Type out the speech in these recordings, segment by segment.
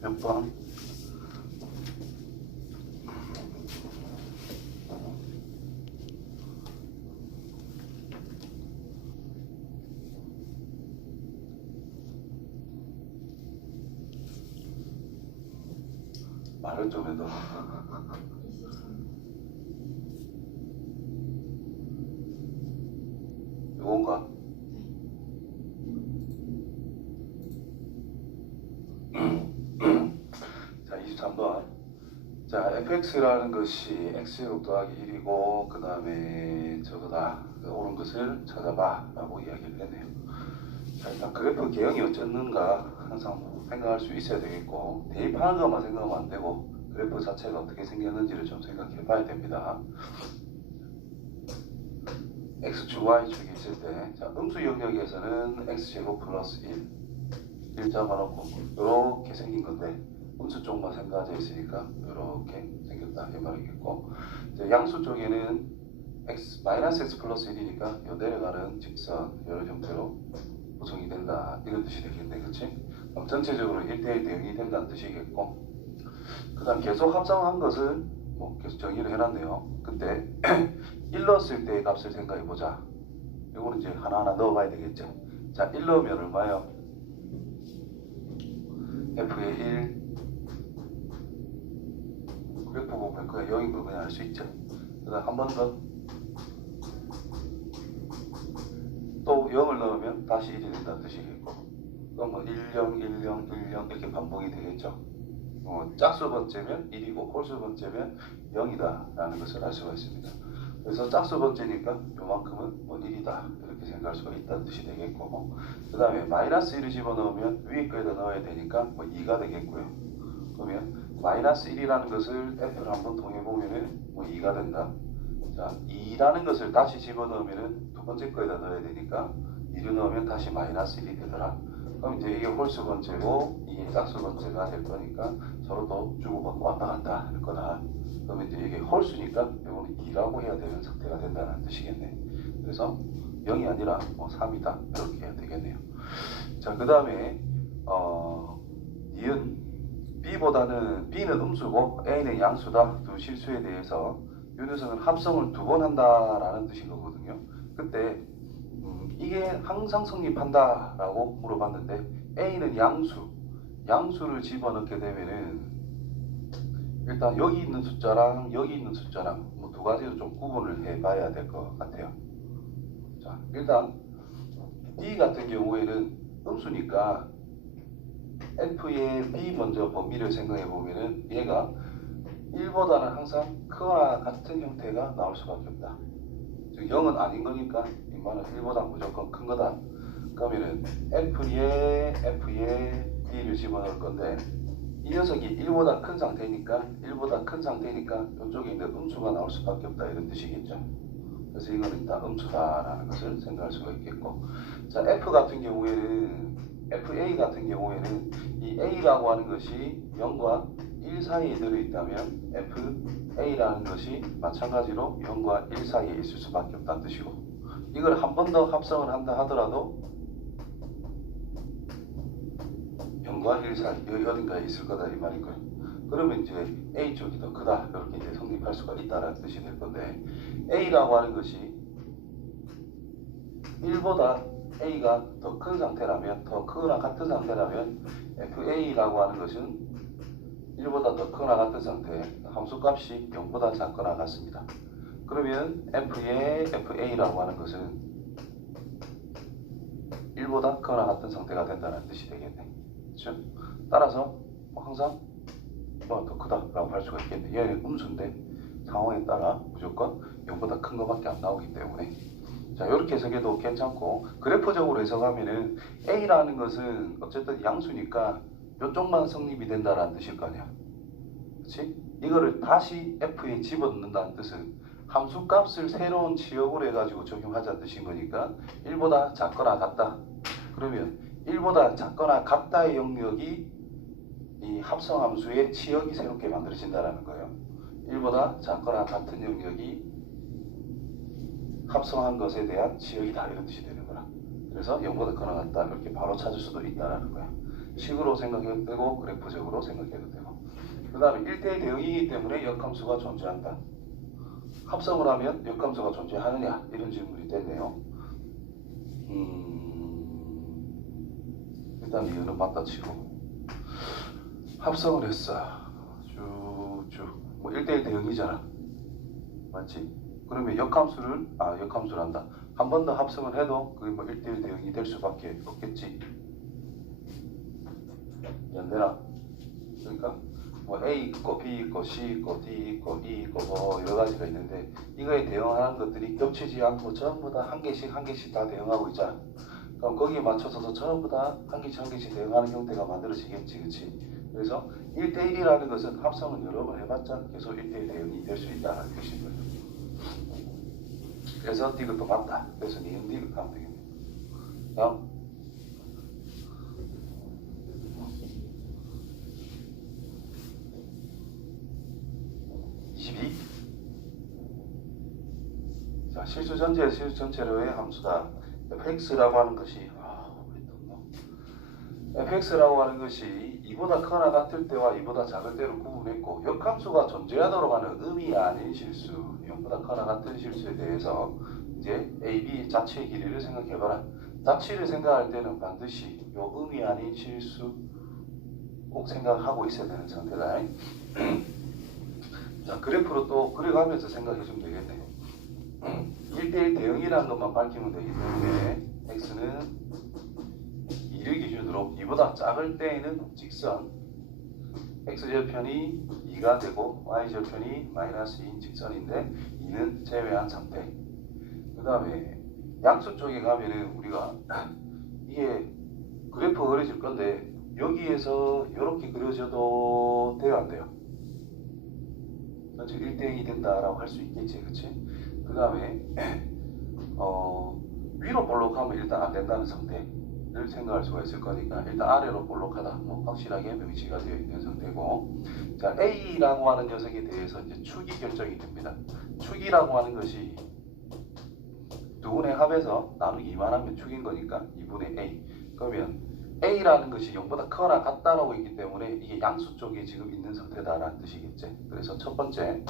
몇 번? 말을 좀 해도. 이건가? 자, 23번. 자, fx라는 것이 x제곱 더하기 1이고 그 다음에 저거다. 옳은 것을 찾아봐 라고 이야기를 했네요. 자, 일단 그래프 개형이 어쩌는가 항상 생각할 수 있어야 되겠고, 대입하는 것만 생각하면 안 되고 그래프 자체가 어떻게 생겼는지를 좀 생각해 봐야 됩니다. x축, y축이 있을 때, 자, 음수 영역에서는 x제곱 플러스 1 잡아놓고 이렇게 생긴 건데, 음수 쪽만 생각하져 있으니까 이렇게 생겼다 이 말이겠고, 이제 양수 쪽에는 마이너스 x 플러스 1이니까 요 내려가는 직선 이런 형태로 구성이 된다 이런 뜻이 되겠네, 그렇지? 그럼 전체적으로 1대1 대응이 된다는 뜻이겠고, 그 다음 계속 합성한 것을 뭐 계속 정의를 해놨네요. 근데 1 넣었을 때의 값을 생각해 보자. 이거는 이제 하나하나 넣어봐야 되겠죠. 자, 1 넣으면 얼마요? f의 1. 그래프 보면 그냥 0인 거 그냥 알 수 있죠. 그 다음 한 번 더. 또 0을 넣으면 다시 1이 된다는 뜻이겠고, 그러면 1, 0, 1, 0, 1, 0 이렇게 반복이 되겠죠. 짝수 번째면 1이고 홀수 번째면 0이다 라는 것을 알 수가 있습니다. 그래서 짝수 번째니까 요만큼은 뭐 1이다 이렇게 생각할 수가 있다는 뜻이 되겠고, 그 다음에 마이너스 1을 집어넣으면 위에 거에다 넣어야 되니까 뭐 2가 되겠고요. 그러면 마이너스 1이라는 것을 f를 한번 통해보면은 뭐 2가 된다. 자, 2라는 것을 다시 집어넣으면은 두 번째 거에다 넣어야 되니까 2를 넣으면 다시 마이너스 1이 되더라. 그럼 이제 이게 홀수 번째고 이게 짝수 번째가 될 거니까 서로 또 주고받고 왔다 갔다 할 거다. 그러면 이제 이게 홀수니까 이거는 2라고 해야 되는 상태가 된다는 뜻이겠네. 그래서 0이 아니라 뭐 3이다 이렇게 해야 되겠네요. 자, 그 다음에 니은 B는 음수고 A는 양수다 두 실수에 대해서 이 녀석은 합성을 2번 한다라는 뜻인 거거든요. 그때 이게 항상 성립한다 라고 물어봤는데, A는 양수를 집어넣게 되면은 일단 여기 있는 숫자랑 여기 있는 숫자랑 뭐 두 가지로 좀 구분을 해 봐야 될 것 같아요. 자, 일단 B 같은 경우에는 음수니까 F의 B 먼저 범위를 생각해 보면은 얘가 1보다는 항상 크거나 같은 형태가 나올 수밖에 없다. 즉 0은 아닌 거니까 이 말은 1보다 무조건 큰 거다. 그러면은 F에 B를 집어넣을 건데, 이 녀석이 1보다 큰 상태니까 이쪽에 있는 음수가 나올 수밖에 없다 이런 뜻이겠죠. 그래서 이거는 일단 음수다라는 것을 생각할 수가 있겠고, 자, FA 같은 경우에는 이 A라고 하는 것이 0과 1 사이에 들어있다면 FA라는 것이 마찬가지로 0과 1 사이에 있을 수밖에 없다는 뜻이고, 이걸 한 번 더 합성을 한다 하더라도 0과 1 사이 여기 어딘가에 있을 거다 이 말이고요. 그러면 이제 A 쪽이 더 크다 이렇게 이제 성립할 수가 있다는 뜻이 될 건데, A라고 하는 것이 1보다 A가 더 큰 상태라면, 더 크거나 같은 상태라면 FA라고 하는 것은 1보다 더 크거나 같은 상태, 함수값이 0보다 작거나 같습니다. 그러면 F의 FA라고 하는 것은 1보다 크거나 같은 상태가 된다는 뜻이 되겠네. 그렇죠? 따라서 항상 더 크다라고 할 수가 있겠네. 얘는 음수인데 상황에 따라 무조건 0보다 큰 것밖에 안 나오기 때문에, 자, 이렇게 해석해도 괜찮고, 그래프적으로 해석하면은 A라는 것은 어쨌든 양수니까 이쪽만 성립이 된다라는 뜻일 거 아니야. 그렇지? 이거를 다시 F에 집어넣는다는 뜻은 함수값을 새로운 지역으로 해가지고 적용하자는 뜻인 거니까 1보다 작거나 같다. 그러면 1보다 작거나 같다의 영역이 이 합성함수의 지역이 새롭게 만들어진다는 거예요. 1보다 작거나 같은 영역이 합성한 것에 대한 지역이다 이런 뜻이 되는 거라. 그래서 0보다 크거나 같다 이렇게 바로 찾을 수도 있다는 거야. 식으로 생각해도 되고 그래프적으로 생각해도 되고. 그 다음에 1대1 대응이기 때문에 역함수가 존재한다. 합성을 하면 역함수가 존재하느냐 이런 질문이 됐네요. 일단 이거는 맞다 치고 합성을 했어. 쭉쭉 뭐 1대1 대응이잖아. 맞지? 그러면 역함수란다. 한 번 더 합성을 해도 그게 뭐 1대1 대응이 될 수밖에 없겠지. 연대나? 그러니까 뭐 A 있고 B 있고 C 있고 D 있고 E 있고 뭐 여러 가지가 있는데 이거에 대응하는 것들이 겹치지 않고 전부 다 한 개씩 다 대응하고 있잖아. 그럼 거기에 맞춰서도 전부 다 한 개씩 대응하는 형태가 만들어지겠지, 그렇지? 그래서 1대1이라는 것은 합성은 여러 번 해봤자 계속 1대1 대응이 될 수 있다는 뜻인 거예요. 그래서 디귿도 맞다. 그래서 니은 디귿 하면 되겠네. 다음 22. 자, 실수 전체로의 함수다. fx라고 하는 것이 fx라고 하는 것이 이보다 크거나 같을 때와 이보다 작을 때로 구분했고 역함수가 존재하도록 하는 의미 아닌 실수, 0보다 크거나 같은 실수에 대해서 이제 a, b 자체의 길이를 생각해봐라. 자치를 생각할 때는 반드시 요 의미 아닌 실수 꼭 생각하고 있어야 되는 상태다. 자, 그래프로 또 그려가면서 생각해주면 되겠네요. 1대1 대응이라는 것만 밝히면 되기 때문에 x는 2를 기준으로 2보다 작을 때에는 직선 x절편이 2가 되고 y절편이 -2인 직선인데 2는 제외한 상태. 그 다음에 양수 쪽에 가면은 우리가 이게 그래프가 그려질 건데 여기에서 이렇게 그려져도 돼요, 안 돼요? 즉 1대1이 된다라고 할 수 있겠지, 그치? 그 다음에 위로 볼록하면 일단 안 된다는 상태를 생각할 수가 있을 거니까 일단 아래로 볼록하다, 뭐 확실하게 명시가 되어 있는 상태고, 자, A라고 하는 녀석에 대해서 이제 축이 결정이 됩니다. 축이라고 하는 것이 두 분의 합에서 나누기 2만 하면 축인 거니까 2분의 A. 그러면 A라는 것이 0보다 크거나 같다라고 있기 때문에 이게 양수 쪽에 지금 있는 상태다라는 뜻이겠지. 그래서 첫 번째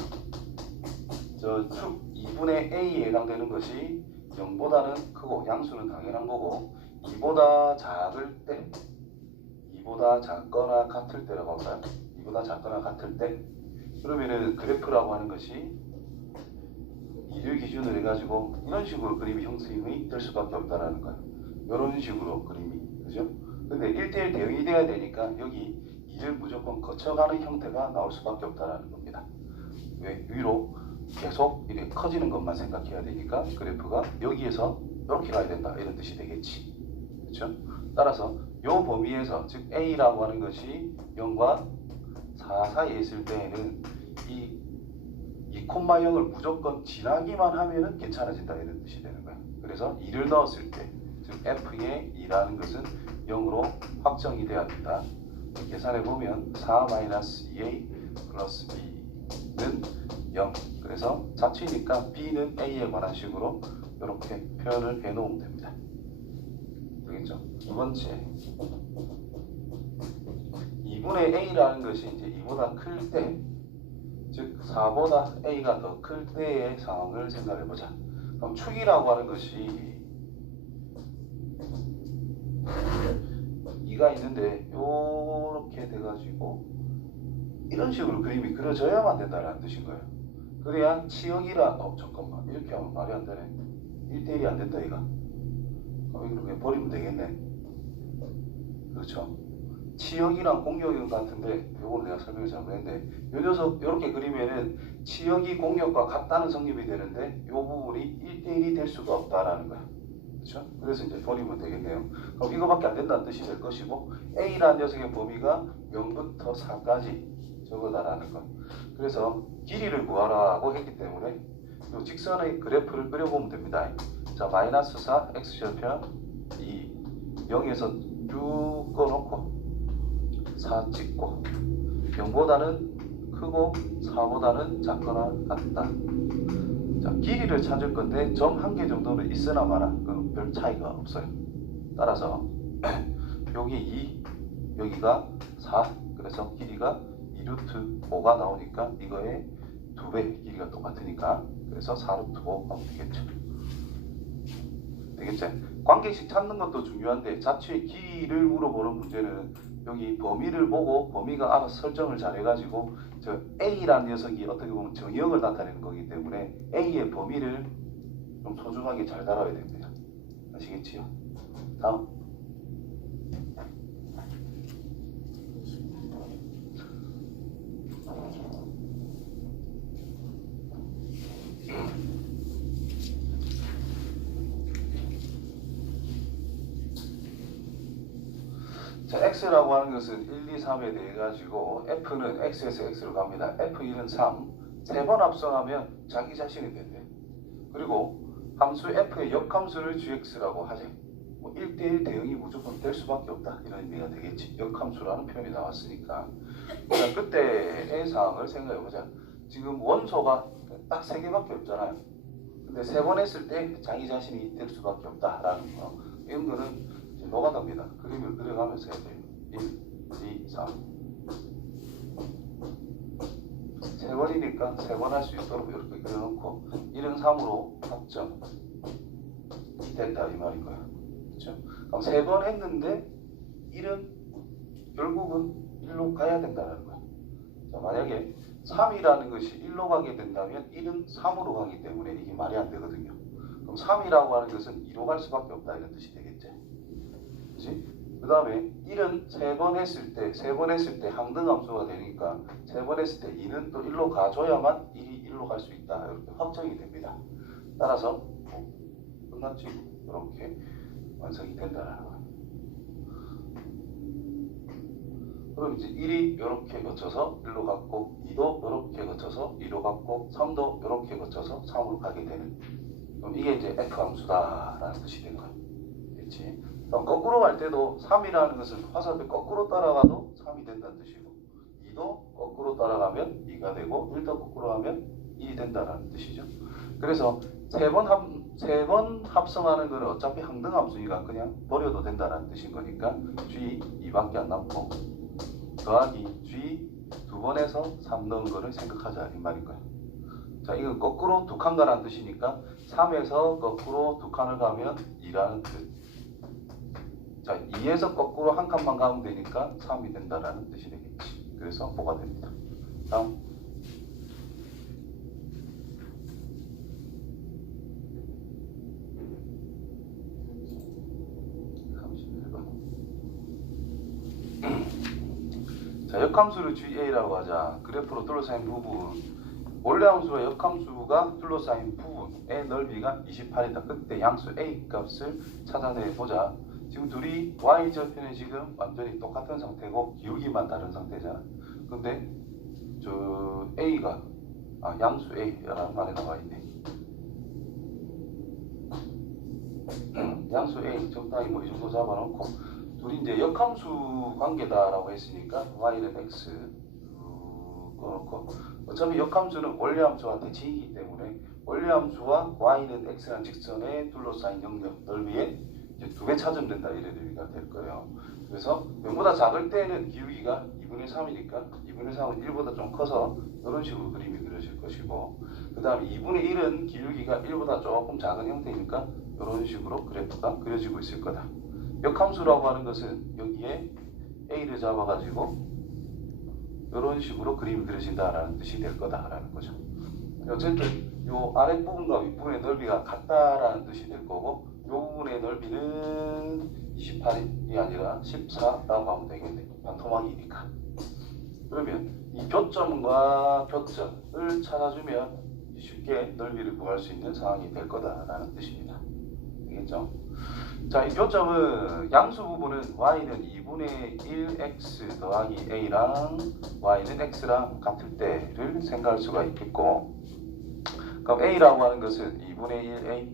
저 축 2분의 A에 해당되는 것이 0보다는 크고 양수는 당연한 거고 2보다 작을 때 2보다 작거나 같을 때라고 할까요? 2보다 작거나 같을 때 그러면은 그래프라고 하는 것이 2를 기준으로 해가지고 이런 식으로 그림이 형성이 될 수밖에 없다라는 거예요. 이런 식으로 그림이, 그죠? 근데 1대1 대응이 돼야 되니까 여기 2를 무조건 거쳐가는 형태가 나올 수밖에 없다라는 겁니다. 왜? 위로 계속 이렇게 커지는 것만 생각해야 되니까 그래프가 여기에서 이렇게 가야 된다 이런 뜻이 되겠지, 그렇죠? 따라서 이 범위에서 즉 A라고 하는 것이 0과 4 사이에 있을 때에는 이 2,0을 무조건 지나기만 하면은 괜찮아진다 이런 뜻이 되는 거야. 그래서 2를 넣었을 때, 즉 f의 2라는 것은 0으로 확정이 되어야 된다. 계산해 보면 4-2a 플러스 b는 0. 그래서 자취니까 b는 a에 관한 식으로 이렇게 표현을 해 놓으면 됩니다. 되겠죠? 두 번째, 2분의 a라는 것이 이제 2보다 클 때, 즉 4보다 a가 더 클 때의 상황을 생각해 보자. 그럼 축이라고 하는 것이 2가 있는데 이렇게 돼가지고 이런 식으로 그림이 그려져야만 된다는 뜻인 거예요. 그래야 치역이라 잠깐만 이렇게 하면 말이 안 되네. 1대1이 안 된다 이가. 그럼 이걸 그냥 버리면 되겠네. 그렇죠? 치역이랑 공역인 같은데 요거는 내가 설명을 잘못했는데 요 녀석 이렇게 그리면은 치역이 공역과 같다는 성립이 되는데 요 부분이 1대1이 될 수가 없다라는 거야. 그렇죠? 그래서 이제 버리면 되겠네요. 그럼 이거밖에 안 된다는 뜻이 될 것이고 A라는 녀석의 범위가 0부터 4까지 저거다라는 거. 그래서 길이를 구하라고 했기 때문에 이 직선의 그래프를 그려보면 됩니다. 자, -4 x절편 2 0에서 쭉 꺼놓고 4 찍고 0보다는 크고 4보다는 작거나 같다. 자, 길이를 찾을 건데 점 한 개 정도는 있으나 마나 별 차이가 없어요. 따라서 여기 2, 여기가 4. 그래서 길이가 2루트 5가 나오니까 이거의 2배 길이가 똑같으니까 그래서 4루트 5 하면 되겠죠. 되겠죠? 관계식 찾는 것도 중요한데 자취의 길이를 물어보는 문제는 여기 범위를 보고 범위가 알아서 설정을 잘 해가지고 저 A라는 녀석이 어떻게 보면 정의역을 나타내는 거기 때문에 A의 범위를 좀 소중하게 잘 다뤄야 됩니다. 아시겠지요? 다음. 자, x라고 하는 것은 1, 2, 3에 대해 가지고 f는 x에서 x로 갑니다. f1은 3. 3번 합성하면 자기 자신이 된대. 그리고 함수 f의 역함수를 gx라고 하죠. 뭐 1대1 대응이 무조건 될 수밖에 없다. 이런 의미가 되겠지. 역함수라는 표현이 나왔으니까. 자, 그때의 상황을 생각해보자. 지금 원소가 딱 3개밖에 없잖아요. 근데 3번 했을 때 자기 자신이 될 수밖에 없다라는 거. 이런 거는 노가다입니다. 그림을 그려가면서 해야 돼요. 1, 2, 3. 3번이니까 3번 할 수 있도록 이렇게 그려놓고 1은 3으로 합점 됐다 이 말인 거야. 그렇죠? 그럼 3번 했는데 1은 결국은 1로 가야 된다는 거야. 자, 만약에 3이라는 것이 1로 가게 된다면 1은 3으로 가기 때문에 이게 말이 안 되거든요. 그럼 3이라고 하는 것은 2로 갈 수밖에 없다 이런 뜻이 되겠지. 그 다음에 1은 3번 했을 때 항등함수가 되니까 3번 했을 때 2는 또 1로 가줘야만 1이 1로 갈 수 있다. 이렇게 확정이 됩니다. 따라서 끝났지? 이렇게 완성이 된다는 거예요. 그럼 이제 1이 이렇게 거쳐서 1로 갔고 2도 이렇게 거쳐서 2로 갔고 3도 이렇게 거쳐서 3으로 가게 되는, 그럼 이게 이제 F함수다라는 뜻이 되는 거예요. 그렇지? 그럼 거꾸로 갈 때도 3이라는 것은 화살표 거꾸로 따라가도 3이 된다는 뜻이고 2도 거꾸로 따라가면 2가 되고 1도 거꾸로 하면 1이 된다는 뜻이죠. 그래서 세 번 합성하는 것은 어차피 항등함수니까 그냥 버려도 된다는 뜻인 거니까 G 2밖에 안 남고 더하기 G 2번에서 3 넣은 거를 생각하자 이 말인 거예요. 자, 이건 거꾸로 두 칸 가라는 뜻이니까 3에서 거꾸로 두 칸을 가면 2라는 뜻. 자, 2에서 거꾸로 한 칸만 가면 되니까 3이 된다라는 뜻이 되겠지. 그래서 뭐가 됩니다. 다음. 자, 역함수를 GA라고 하자. 그래프로 둘러싸인 부분. 원래 함수와 역함수가 둘러싸인 부분의 넓이가 28이다. 그때 양수 A 값을 찾아내 보자. 지금 둘이 Y절편에 지금 완전히 똑같은 상태고 기울기만 다른 상태잖아. 근데 저 A가 양수 A라는 말에 나와 있네. 양수 A 적당히 뭐 이 정도 잡아놓고 둘이 이제 역함수 관계다라고 했으니까 Y는 X 꺼놓고, 어차피 역함수는 원래함수와 대칭이기 때문에 원래함수와 Y는 X라는 직선에 둘러싸인 영역 넓이에 이제 2배 차점된다 이런 의미가 될 거예요. 그래서 0보다 작을 때는 기울기가 2분의 3이니까 2분의 3은 1보다 좀 커서 이런 식으로 그림이 그려질 것이고, 그 다음에 2분의 1은 기울기가 1보다 조금 작은 형태니까 이런 식으로 그래프가 그려지고 있을 거다. 역함수라고 하는 것은 여기에 A를 잡아가지고 이런 식으로 그림이 그려진다라는 뜻이 될 거다라는 거죠. 어쨌든 이 아랫부분과 윗부분의 넓이가 같다라는 뜻이 될 거고, 이 부분의 넓이는 28이 아니라 14라고 하면 되겠네. 반토막이니까. 그러면 이 교점과 교점을 찾아주면 쉽게 넓이를 구할 수 있는 상황이 될 거다라는 뜻입니다. 알겠죠? 자, 이 교점은 양수 부분은 y는 2분의 1x 더하기 a랑 y는 x랑 같을 때를 생각할 수가 있겠고, 그럼 a라고 하는 것은 2분의 1a,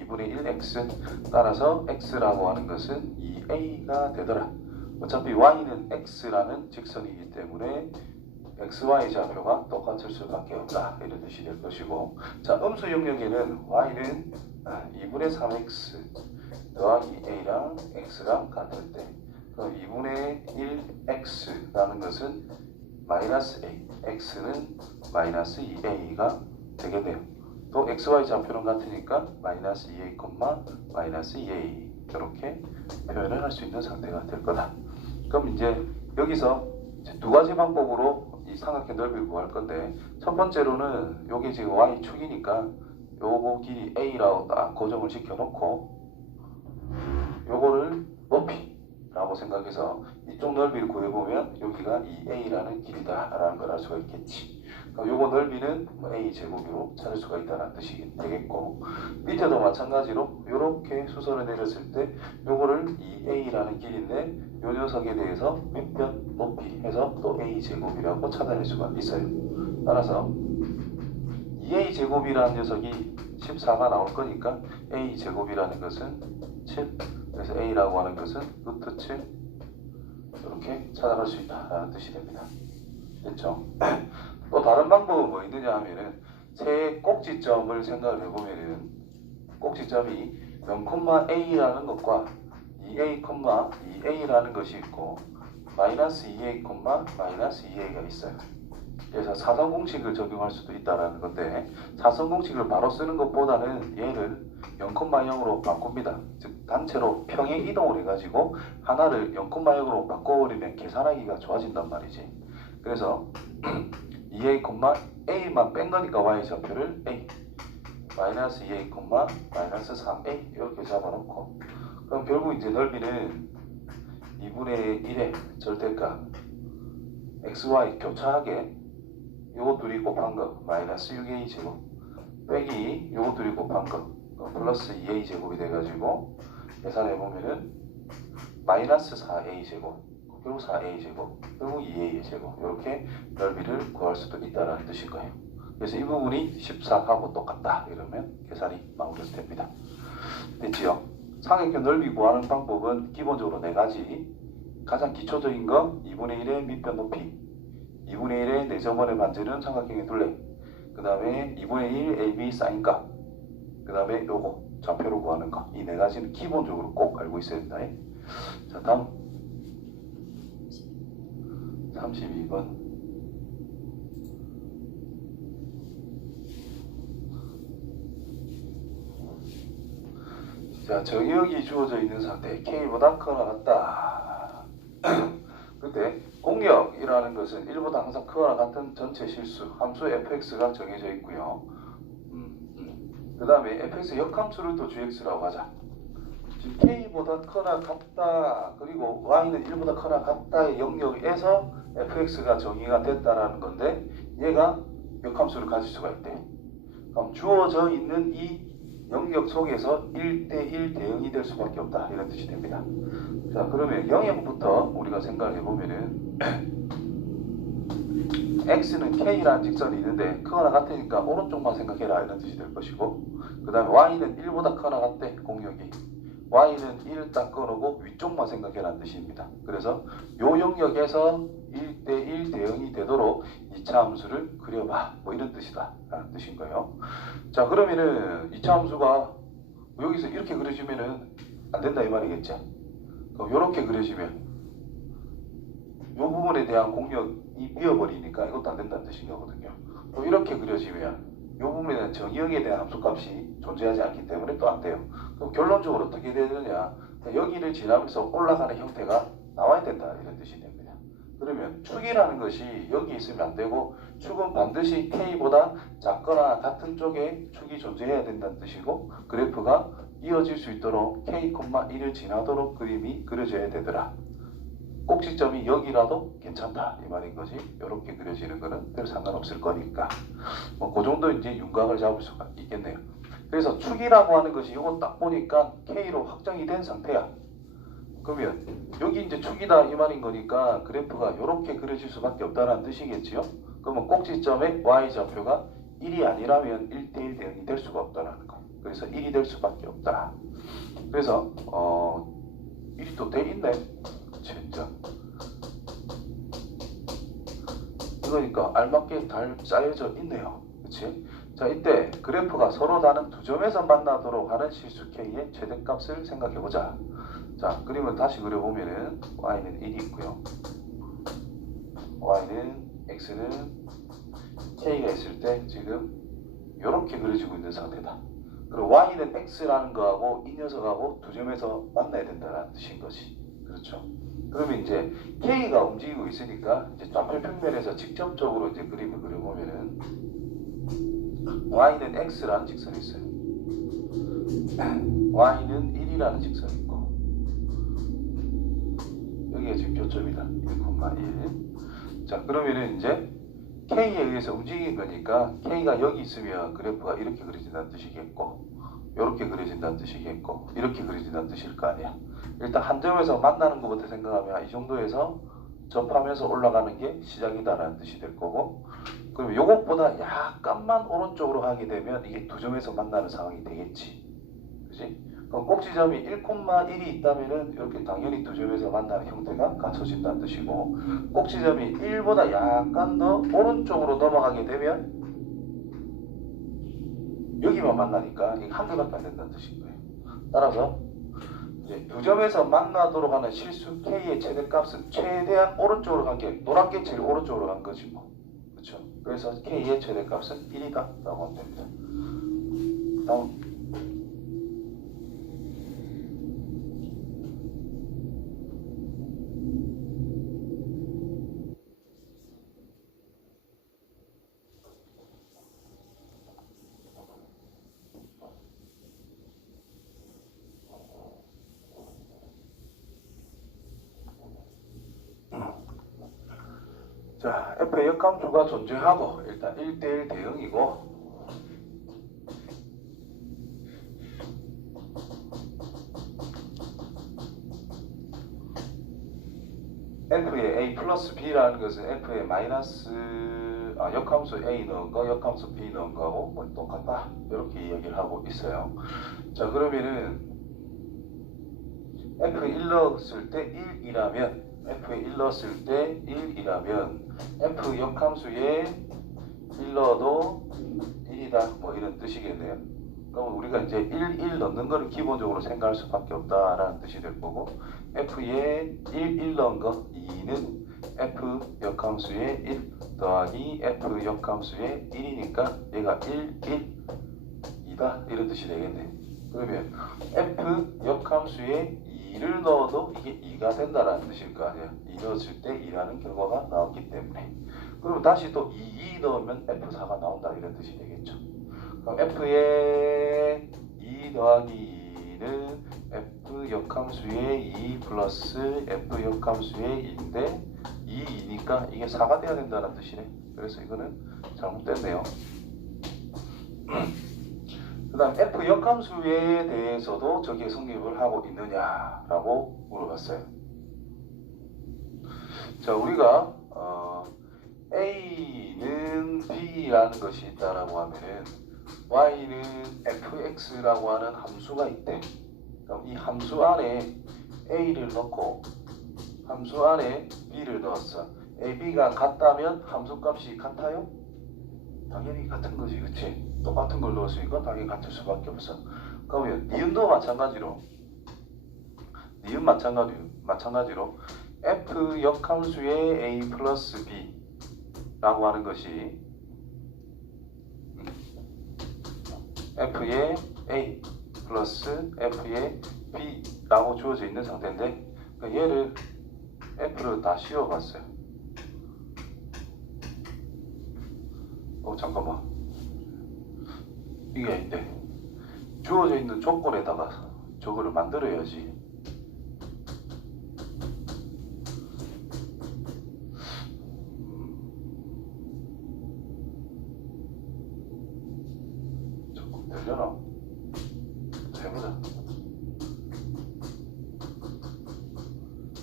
2분의 1x, 따라서 x라고 하는 것은 2a가 되더라. 어차피 y는 x라는 직선이기 때문에 xy 좌표가 똑같을 수밖에 없다 이런 뜻이 될 것이고, 자, 음수 영역에는 y는 2분의 3x 더하기 a랑 x랑 같을 때, 2분의 1x라는 것은 마이너스 a, x는 마이너스 2a가 되게 돼요. 또 xy 좌표는 같으니까 마이너스 2a, 마이너스 2a 이렇게 표현을 할 수 있는 상태가 될 거다. 그럼 이제 여기서 이제 두 가지 방법으로 이 삼각형 넓이를 구할 건데, 첫 번째로는 여기 지금 y축이니까 요거 길이 a라고 딱 고정을 시켜 놓고 요거를 높이라고 생각해서 이쪽 넓이를 구해보면 여기가 2a라는 길이다 라는 걸 알 수가 있겠지. 그럼 요거 넓이는 a 제곱으로 찾을 수가 있다는 뜻이 되겠고, 밑에도 마찬가지로 이렇게 수선을 내렸을 때 요거를 2a라는 길인데 요 녀석에 대해서 밑변 높이 해서 또 a 제곱이라고 찾아낼 수가 있어요. 따라서 2a 제곱이라는 녀석이 14가 나올 거니까 a 제곱이라는 것은 7, 그래서 a라고 하는 것은 루트 7 이렇게 찾아갈 수 있다라는 뜻이 됩니다. 됐죠? 또 다른 방법은 뭐 있느냐 하면은 세 꼭지점을 생각을 해보면은 꼭지점이 0,a라는 것과 2a, 2a라는 것이 있고 마이너스 2a, 마이너스 2a가 있어요. 그래서 사선 공식을 적용할 수도 있다라는 건데, 사선 공식을 바로 쓰는 것보다는 얘를 0,0으로 바꿉니다. 즉 단체로 평행 이동을 해가지고 하나를 0,0으로 바꿔버리면 계산하기가 좋아진단 말이지. 그래서 2a, a만 뺀 거니까 y 좌표를 a, 마이너스 2a, 마이너스 3a 이렇게 잡아놓고, 그럼 결국 이제 넓이는 2분의 1의 절대값 xy 교차하게 요거 둘이 곱한 거 마이너스 6a 제곱 빼기 요거 둘이 곱한 거 플러스 2a 제곱이 돼가지고 계산해보면은 마이너스 4a 제곱, 결국 4a 제곱, 결국 2a 제곱, 이렇게 넓이를 구할 수도 있다는 뜻인 거예요. 그래서 이 부분이 14하고 똑같다 이러면 계산이 마무리가 됩니다. 됐지요? 삼각형 넓이 구하는 방법은 기본적으로 네 가지. 가장 기초적인 거 2분의 1의 밑변 높이, 2분의 1의 내점원에 만드는 삼각형의 둘레, 그 다음에 2분의 1 AB 사인값, 그 다음에 요거 좌표로 구하는 거, 이 네 가지는 기본적으로 꼭 알고 있어야 된다. 자, 다음 32번. 자, 정역이 주어져 있는 상태, K보다 크거나 같다. 그때 공역이라는 것은 1보다 항상 크거나 같은 전체 실수, 함수 fx가 정해져 있고요. 그 다음에 fx 역함수를 또 gx라고 하자. 지금 K보다 크거나 같다, 그리고 y는 1보다 크거나 같다의 영역에서 fx가 정의가 됐다라는 건데, 얘가 역함수를 가질 수가 있대. 그럼 주어져 있는 이 영역 속에서 1대1 대응이 될 수밖에 없다 이런 뜻이 됩니다. 자, 그러면 영역부터 우리가 생각을 해보면은 x는 k라는 직선이 있는데 크거나 같으니까 오른쪽만 생각해라 이런 뜻이 될 것이고, 그 다음에 y는 1보다 크거나 같대 공역이, y는 1을 딱 끊어고 위쪽만 생각해라는 뜻입니다. 그래서 요 영역에서 1대1 대응이 되도록 2차 함수를 그려봐 뭐 이런 뜻이다 라는 뜻인 거예요. 자, 그러면은 2차 함수가 여기서 이렇게 그려지면은 안 된다 이 말이겠죠. 요렇게 그려지면 요 부분에 대한 공역이 비어버리니까 이것도 안 된다는 뜻인 거거든요. 또 이렇게 그려지면 요 부분에 대한 정의역에 대한 함수값이 존재하지 않기 때문에 또 안 돼요. 그럼 결론적으로 어떻게 되느냐, 여기를 지나면서 올라가는 형태가 나와야 된다 이런 뜻이 됩니다. 그러면 축이라는 것이 여기 있으면 안 되고, 축은 반드시 K보다 작거나 같은 쪽에 축이 존재해야 된다는 뜻이고, 그래프가 이어질 수 있도록 K,1을 지나도록 그림이 그려져야 되더라. 꼭지점이 여기라도 괜찮다 이 말인 거지. 이렇게 그려지는 거는 별 상관없을 거니까 뭐 그 정도 이제 윤곽을 잡을 수가 있겠네요. 그래서 축이라고 하는 것이 이거 딱 보니까 K로 확정이 된 상태야. 그러면 여기 이제 축이다 이 말인 거니까 그래프가 이렇게 그려질 수밖에 없다는 뜻이겠지요. 그러면 꼭지점의 y 좌표가 1이 아니라면 1대1 대응이 될 수가 없다는 거예요. 그래서 1이 될 수밖에 없다. 그래서 1이 또 돼 있네. 진짜 이거니까 알맞게 잘 짜여져 있네요. 그치? 자, 이때 그래프가 서로 다른 두 점에서 만나도록 하는 실수 K의 최대값을 생각해보자. 자, 그림을 다시 그려보면은 Y는 1이 있고요. Y는 X는 K가 있을 때 지금 이렇게 그려지고 있는 상태다. 그리고 Y는 X라는 거하고 이 녀석하고 두 점에서 만나야 된다는 뜻인 것이. 그렇죠? 그러면 이제 K가 움직이고 있으니까 이제 좌표 평면에서 직접적으로 이제 그림을 그려보면은 Y는 X라는 직선이 있어요. Y는 1이라는 직선이 있고 여기가 지금 교점이다. 1,1. 자, 그러면은 이제 K에 의해서 움직인 거니까 K가 여기 있으면 그래프가 이렇게 그려진다는 뜻이겠고 이렇게 그려진다는 뜻이겠고 이렇게 그려진다는 뜻일 거 아니야. 일단 한 점에서 만나는 것부터 생각하면 이 정도에서 접하면서 올라가는 게 시작이다라는 뜻이 될 거고, 그럼 요것보다 약간만 오른쪽으로 가게 되면 이게 두 점에서 만나는 상황이 되겠지. 그지? 그럼 꼭지점이 1,1이 있다면은 이렇게 당연히 두 점에서 만나는 형태가 갖춰진다는 뜻이고, 꼭지점이 1보다 약간 더 오른쪽으로 넘어가게 되면 여기만 만나니까 이게 한 개밖에 안 된다는 뜻인 거예요. 따라서 이제 두 점에서 만나도록 하는 실수 K의 최대값은 최대한 오른쪽으로 간 게 노란 게 제일 오른쪽으로 간 거지 뭐. 그렇죠? 그래서 K의 최대값은 1이다 라고 하면 됩니다. 다음. 자, F의 역함수가 존재하고 일단 1대1 대응이고, F의 A 플러스 B라는 것은 F의 역함수 A 넣은 거, 역함수 B 넣은 거하고 뭐 똑같다 이렇게 이야기를 하고 있어요. 자, 그러면은 F에 1 넣었을 때 1이라면 F에 1 넣었을 때 1이라면 F 역함수에 1 넣어도 1이다 뭐 이런 뜻이겠네요. 그럼 우리가 이제 1 넣는 거를 기본적으로 생각할 수밖에 없다라는 뜻이 될 거고, F에 1 넣은 거 2는 F 역함수에 1 더하기 F 역함수에 1이니까 얘가 1, 2다 이런 뜻이 되겠네. 그러면 F 역함수에 2를 넣어도 이게 2가 된다라는 뜻일 거 아니야. 2 넣었을 때 2라는 결과가 나왔기 때문에. 그럼 다시 또 2 넣으면 F4가 나온다 이런 뜻이 되겠죠. 그럼 F의 2 더하기 2는 F 역함수의 2 플러스 F 역함수의 2인데 2니까 이게 4가 돼야 된다는 뜻이네. 그래서 이거는 잘못됐네요. 그 다음 F 역함수에 대해서도 저기에 성립을 하고 있느냐라고 물어봤어요. 자, 우리가 A는 B라는 것이 있다라고 하면은 Y는 fx라고 하는 함수가 있대. 그럼 이 함수 안에 A를 넣고 함수 안에 B를 넣었어. A, B가 같다면 함수값이 같아요? 당연히 같은 거지, 그치? 똑같은 걸 넣었으니까 당연히 같을 수밖에 없어. 그러면 니은도 마찬가지로 F 역함수의 A 플러스 B 라고 하는 것이 F의 A 플러스 F의 B 라고 주어져 있는 상태인데, 그러니까 얘를 F를 다 씌워봤어요. 잠깐만, 이게 아닌데 주어져 있는 조건에다가 저거를 만들어야지. 조금 되려나? 해보자.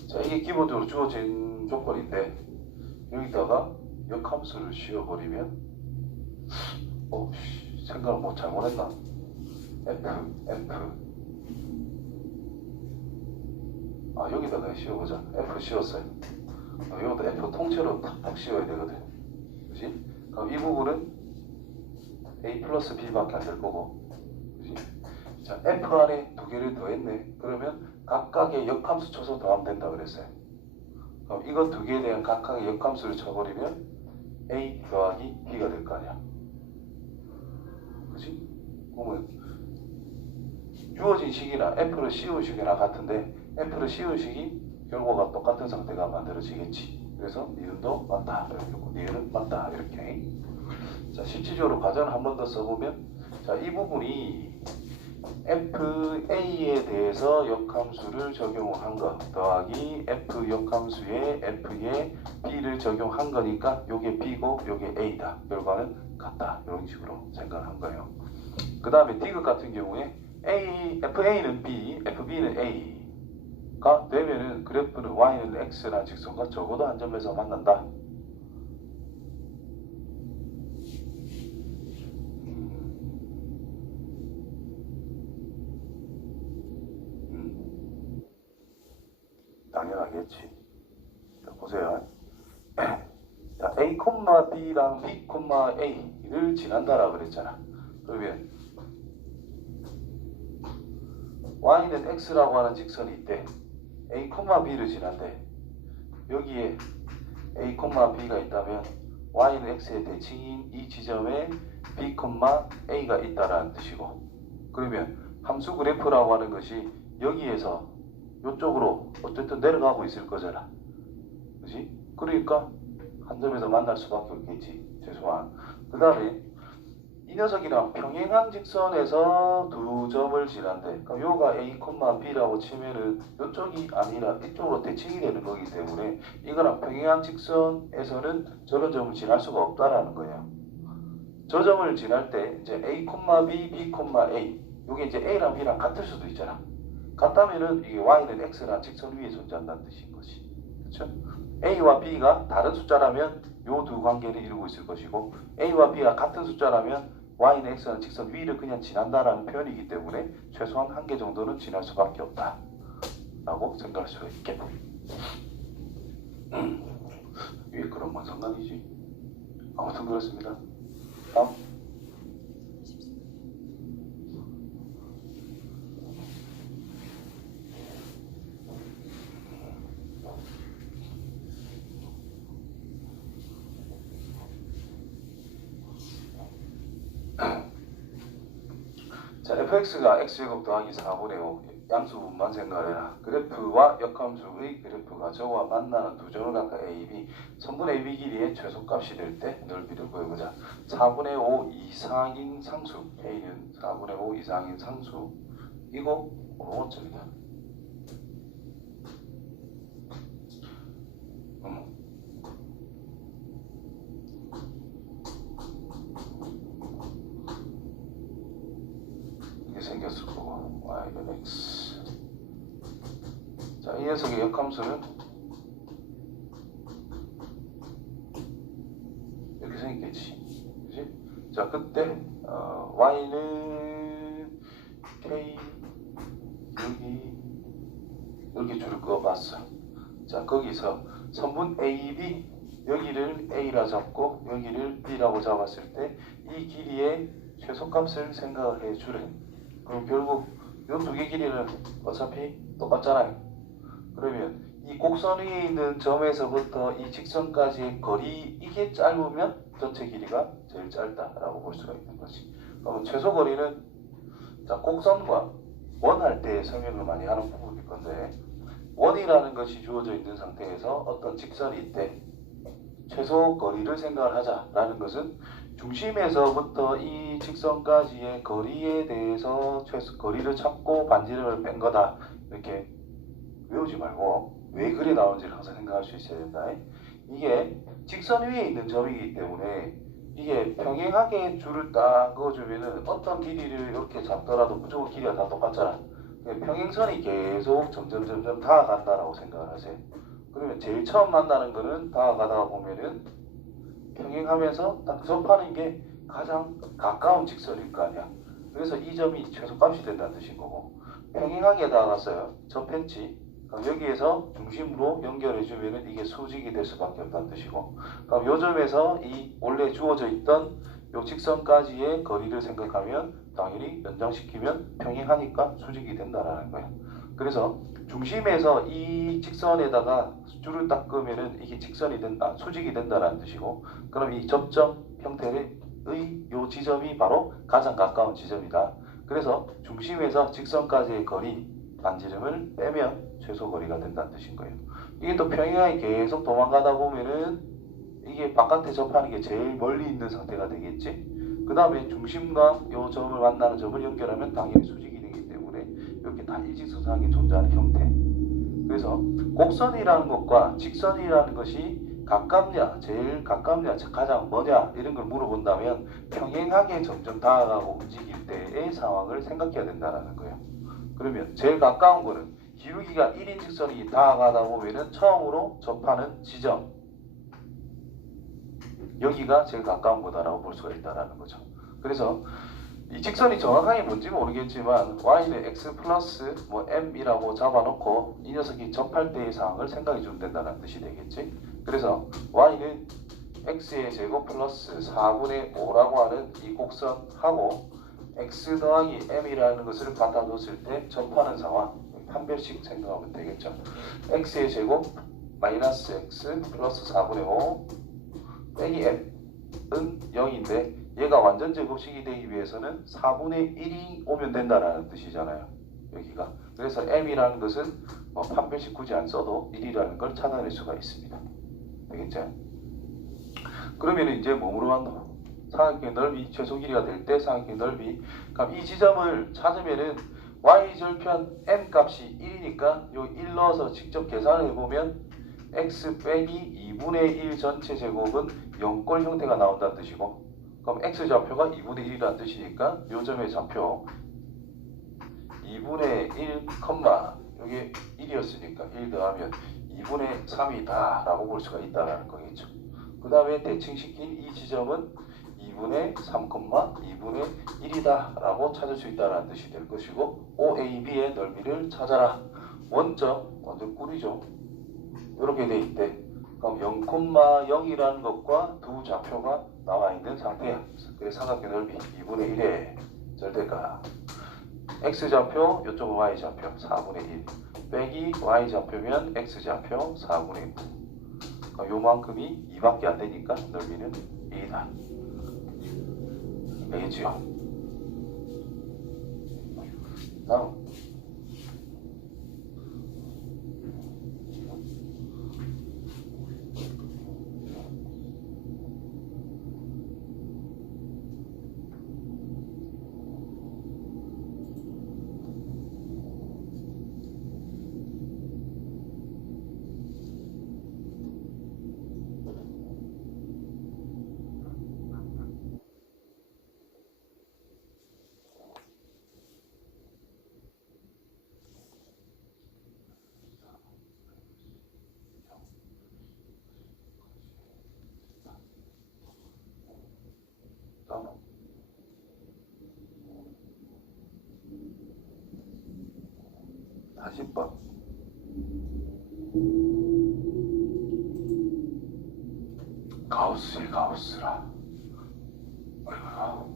자, 이게 기본적으로 주어진 조건인데 여기다가 역함수를 씌워버리면 생각을 뭐 잘못했나? F 여기다 그냥 씌워보자. F 씌웠어요. 여기다 F 통째로 탁 씌워야 되거든. 그치? 그럼 이 부분은 a 플러스 b밖에 안 될 거고. 그치? 자, f 안에 두 개를 더했네. 그러면 각각의 역함수 쳐서 더하면 된다 그랬어요. 그럼 이거 두 개에 대한 각각의 역함수를 쳐버리면 a 더하기 b가 될 거 아니야. 그치? 그러면 주어진 식이나 f를 씌운 식이나 같은데 f를 씌운 식이 결과가 똑같은 상태가 만들어지겠지. 그래서 니은도 맞다 이렇게 하고 니은은 맞다 이렇게. 자, 실질적으로 과정을 한 번 더 써보면, 자, 이 부분이 FA에 대해서 역함수를 적용한 것 더하기 F 역함수에 F에 B를 적용한 거니까 요게 B고 요게 A다. 결과는 같다. 이런 식으로 생각을 한 거예요. 그 다음에 디귿 같은 경우에 FA는 B, FB는 A가 되면은 그래프는 Y는 X라는 직선과 적어도 한 점에서 만난다. 당연하겠지. 자, 보세요. 자, A, B랑 B, A를 지난다라고 그랬잖아. 그러면 Y는 X라고 하는 직선이 있대. A, B를 지난대. 여기에 A, B가 있다면 Y는 X의 대칭인 이 지점에 B, A가 있다라는 뜻이고, 그러면 함수 그래프라고 하는 것이 여기에서 이쪽으로 어쨌든 내려가고 있을 거잖아. 그지? 그러니까 한 점에서 만날 수밖에 없겠지. 최소한. 그 다음에 이 녀석이랑 평행한 직선에서 두 점을 지난대. 그러니까 요가 A, B라고 치면은 이쪽이 아니라 이쪽으로 대칭이 되는 거기 때문에 이거랑 평행한 직선에서는 저런 점을 지날 수가 없다라는 거예요. 저 점을 지날 때 이제 A, B, B, A 요게 이제 A랑 B랑 같을 수도 있잖아. 같다면은 이게 Y는 X라는 직선 위에 존재한다는 뜻인 거지. 그렇죠? A와 B가 다른 숫자라면 요 두 관계를 이루고 있을 것이고, A와 B가 같은 숫자라면 Y는 X라는 직선 위를 그냥 지난다라는 표현이기 때문에 최소한 한 개 정도는 지날 수밖에 없다 라고 생각할 수가 있겠고. 이게 그런 건 상관이지. 아무튼 그렇습니다. 다음. 자, fx가 x제곱 더하기 4분의 5 양수분만 생각해라. 그래프와 역함수의 그래프가 저와 만나는 두 점을 각각 a, b 선분 ab 길이의 최소값이 될 때 넓이를 구해보자. 4분의 5 이상인 상수 a는 4분의 5 이상인 상수 이거 5점이다. 생겼을 거고 y는 x. 자, 이 녀석의 역함수는 이렇게 생겼겠지. 그치? 자, 그때 y는 k 여기 이렇게 줄을 그어봤어. 자, 거기서 선분 AB 여기를 A라 잡고 여기를 B라고 잡았을 때 이 길이의 최소값을 생각을 해주래. 그럼 결국 이 두 개 길이는 어차피 똑같잖아요. 그러면 이 곡선 위에 있는 점에서부터 이 직선까지의 거리 이게 짧으면 전체 길이가 제일 짧다라고 볼 수가 있는 거지. 그러면 최소 거리는 자, 곡선과 원 할 때 설명을 많이 하는 부분일 건데, 원이라는 것이 주어져 있는 상태에서 어떤 직선이 있대. 최소 거리를 생각을 하자라는 것은 중심에서부터 이 직선까지의 거리에 대해서 최소 거리를 찾고 반지름을 뺀 거다. 이렇게 외우지 말고 왜 글이 나오는지를 항상 생각할 수 있어야 된다. 이게 직선 위에 있는 점이기 때문에 이게 평행하게 줄을 딱 그어주면은 어떤 길이를 이렇게 잡더라도 무조건 길이가 다 똑같잖아. 평행선이 계속 점점 다가간다라고 생각을 하세요. 그러면 제일 처음 만나는 거는 다가가다가 보면은 평행하면서 딱 접하는 게 가장 가까운 직선일 거 아니야. 그래서 이 점이 최소값이 된다는 뜻인 거고, 평행하게 다가갔어요. 접했지. 그럼 여기에서 중심으로 연결해주면은 이게 수직이 될 수밖에 없다는 뜻이고, 그럼 요 점에서 이 원래 주어져 있던 요 직선까지의 거리를 생각하면 당연히 연장시키면 평행하니까 수직이 된다라는 거야. 그래서 중심에서 이 직선에다가 줄을 딱 그으면은 이게 직선이 된다, 수직이 된다라는 뜻이고, 그럼 이 접점 형태의 요 지점이 바로 가장 가까운 지점이다. 그래서 중심에서 직선까지의 거리 반지름을 빼면 최소 거리가 된다는 뜻인 거예요. 이게 또 평행하게 계속 도망가다 보면은 이게 바깥에 접하는 게 제일 멀리 있는 상태가 되겠지. 그 다음에 중심과 요 점을 만나는 점을 연결하면 당연히 수직이 되기 때문에 이렇게 다 일직선상에 존재하는 형태. 그래서 곡선이라는 것과 직선이라는 것이 가깝냐, 제일 가깝냐, 가장 뭐냐 이런 걸 물어본다면 평행하게 점점 다가가고 움직일 때의 상황을 생각해야 된다는 거예요. 그러면 제일 가까운 거는 기울기가 1인 직선이 다가가다 보면은 처음으로 접하는 지점, 여기가 제일 가까운 거다라고 볼 수가 있다는 거죠. 그래서 이 직선이 정확하게 뭔지 모르겠지만 y는 x 플러스 m이라고 잡아놓고 이 녀석이 접할 때의 상황을 생각해 주면 된다는 뜻이 되겠지. 그래서 y는 x의 제곱 플러스 4분의 5라고 하는 이 곡선하고 x 더하기 m이라는 것을 갖다 뒀을 때 접하는 상황 판별식 생각하면 되겠죠. x의 제곱 마이너스 x 플러스 4분의 5 빼기 m은 0인데 얘가 완전 제곱식이 되기 위해서는 4분의 1이 오면 된다라는 뜻이잖아요. 여기가. 그래서 m이라는 것은 판별식 굳이 안 써도 1이라는 걸 찾아낼 수가 있습니다. 되겠죠? 그러면 이제 뭐로 만나? 삼각형의 넓이, 최소 길이가 될 때 삼각형의 넓이. 그럼 이 지점을 찾으면은 y절편 m 값이 1이니까 요 1 넣어서 직접 계산을 해보면 x 빼기 2분의 1 전체 제곱은 0꼴 형태가 나온다는 뜻이고, 그럼 x좌표가 2분의 1이라는 뜻이니까 요 점의 좌표 2분의 1, 여기 1이었으니까 1 더하면 2분의 3이다 라고 볼 수가 있다는 거겠죠. 그 다음에 대칭시킨 이 지점은 2분의 3, 2분의 1이다 라고 찾을 수 있다는 뜻이 될 것이고, OAB의 넓이를 찾아라. 원점, 완전 꿀이죠. 이렇게 돼 있대. 그럼 0,0이라는 것과 두 좌표가 나와 있는 상태야. 그래서 삼각형 넓이 2분의 1의 절대값 x좌표, 이쪽은 y좌표 4분의 1 빼기 y좌표면 x좌표 4분의 9. 그러니까 요만큼이 2밖에 안 되니까 넓이는 2다. 알겠지요? 다음 다시 봐. 가우스의 가우스라. 아이고.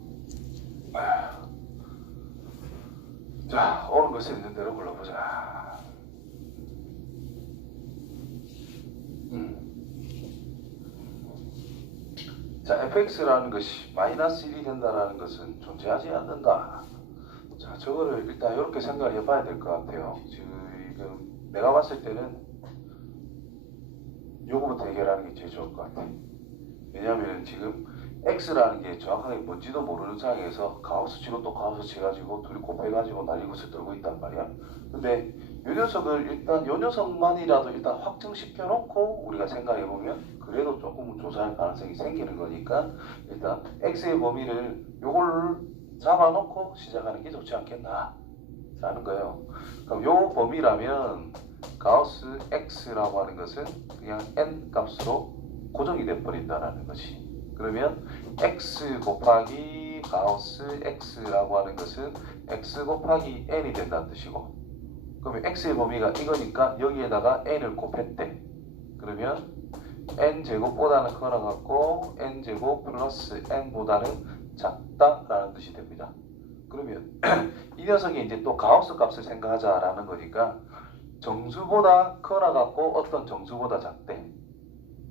자, 오는 것을 있는 대로 불러보자. 자, fx라는 것이 마이너스 1이 된다는 것은 존재하지 않는다. 자, 저거를 일단 이렇게 생각을 해봐야 될 것 같아요. 지금 내가 봤을 때는 요거부터 해결하는 게 제일 좋을 것 같아요. 왜냐하면 지금 x라는 게 정확하게 뭔지도 모르는 상황에서 가우스치고 또 가우스치 가지고 둘이 곱해가지고 난리굿을 떨고 있단 말이야. 근데 요 녀석을 일단 요 녀석만이라도 일단 확정시켜 놓고 우리가 생각해 보면 그래도 조금은 조사할 가능성이 생기는 거니까 일단 x의 범위를 요걸 잡아놓고 시작하는 게 좋지 않겠나 라는 거예요. 그럼 요 범위라면 가우스 x라고 하는 것은 그냥 n 값으로 고정이 돼 버린다는 것이. 그러면 x 곱하기 가우스 x라고 하는 것은 x 곱하기 n이 된다는 뜻이고, 그러면 x의 범위가 이거니까 여기에다가 n을 곱했대. 그러면 n제곱보다는 커나 같고 n제곱 플러스 n보다는 작다라는 뜻이 됩니다. 그러면 이 녀석이 이제 또 가우스 값을 생각하자라는 거니까 정수보다 커나 같고 어떤 정수보다 작대.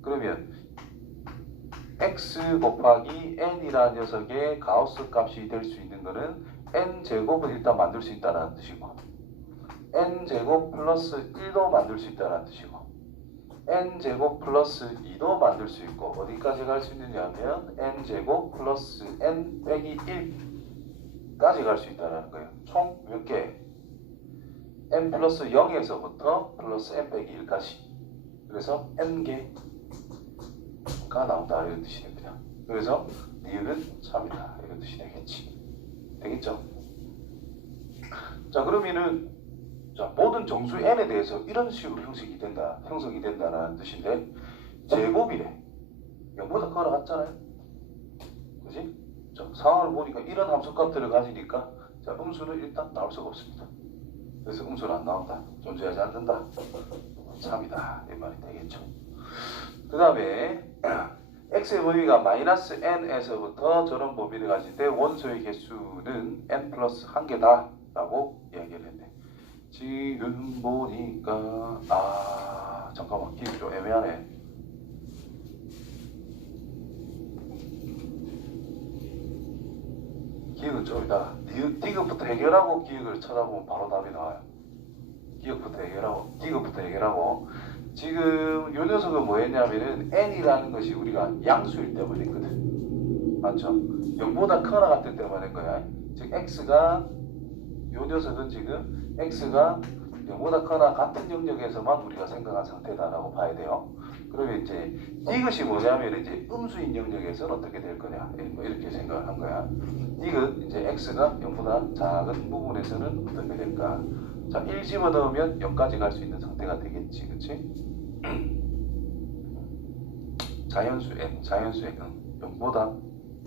그러면 x 곱하기 n이라는 녀석의 가우스 값이 될 수 있는 거는 n제곱을 일단 만들 수 있다는 뜻이고 n제곱 플러스 1도 만들 수 있다는 뜻이고 n제곱 플러스 2도 만들 수 있고 어디까지 갈 수 있느냐 하면 n제곱 플러스 n 빼기 1까지 갈 수 있다는 거예요. 총 몇 개? n 플러스 0에서부터 플러스 n 빼기 1까지. 그래서 n개가 나온다 이런 뜻이 됩니다. 그래서 니은은 3이다 이런 뜻이 되겠지. 되겠죠? 자 그러면은 자, 모든 정수 n에 대해서 이런 식으로 형성이 된다는 뜻인데 제곱이래. 0보다 커나 같잖아요. 그지? 자, 상황을 보니까 이런 함수값들을 가지니까 자, 음수는 일단 나올 수가 없습니다. 그래서 음수는 안 나온다. 존재하지 않는다. 3이다. 이 말이 되겠죠. 그 다음에 x의 범위가 마이너스 n에서부터 저런 범위를 가질 때 원소의 개수는 n 플러스 1개다 라고 이야기를 했네. 지금 보니까 잠깐만 기억이 좀 애매하네. 기억은 좀 이따 디귿부터 해결하고 기억을 쳐다보면 바로 답이 나와요. 디귿부터 해결하고 지금 요 녀석은 뭐 했냐면은 n이라는 것이 우리가 양수일 때만 했거든. 맞죠? 0보다 커나 같을 때만 한 거야. 즉 x가 요 녀석은 지금 x가 0보다 커나 같은 영역에서만 우리가 생각한 상태다라고 봐야 돼요. 그러면 이제 이것이 뭐냐면 이제 음수인 영역에서는 어떻게 될 거냐 뭐 이렇게 생각을 한 거야. 이것 이제 x가 0보다 작은 부분에서는 어떻게 될까? 자, 1 집어넣으면 0까지 갈 수 있는 상태가 되겠지, 그렇지? 자연수 n은 0보다